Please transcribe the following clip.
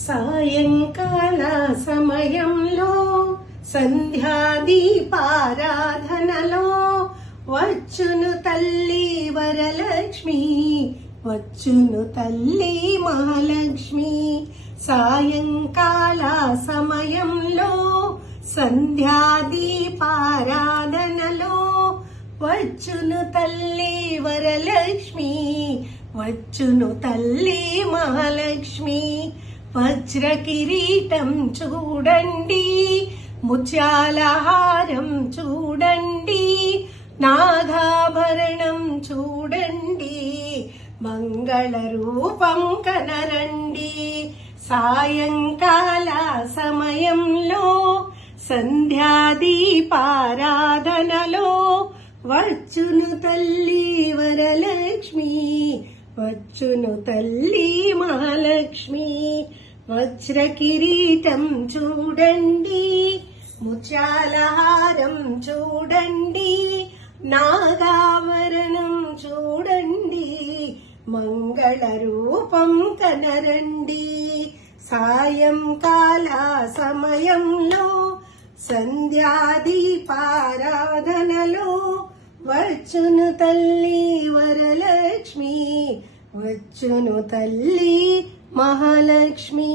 సాయంకాల సమయంలో సంధ్యాదీపారాధనలో వచ్చును తల్లి వరలక్ష్మి, వచ్చును తల్లి మహాలక్ష్మి. సాయంకాల సమయంలో సంధ్యాదీపారాధనలో వచ్చును తల్లి వరలక్ష్మి, వచ్చును తల్లి మహాలక్ష్మి. వజ్ర కిరీటం చూడండి, ముత్యాల హారం చూడండి, నాగాభరణం చూడండి, మంగళ రూపం కనరండి. సాయంకాల సమయంలో సంధ్యాదీపారాధనలో వచ్చును తల్లి వరలక్ష్మి, వచ్చును తల్లి మహాలక్ష్మి. వజ్ర కిరీటం చూడండి, ముత్యాల హారం చూడండి, నాగాభరణం చూడండి, మంగళ రూపం కనరండి. సాయంకాల సమయంలో సంధ్యాదీపారాధనలో వచ్చును తల్లి వరలక్ష్మి, వచ్చును తల్లి మహాలక్ష్మి.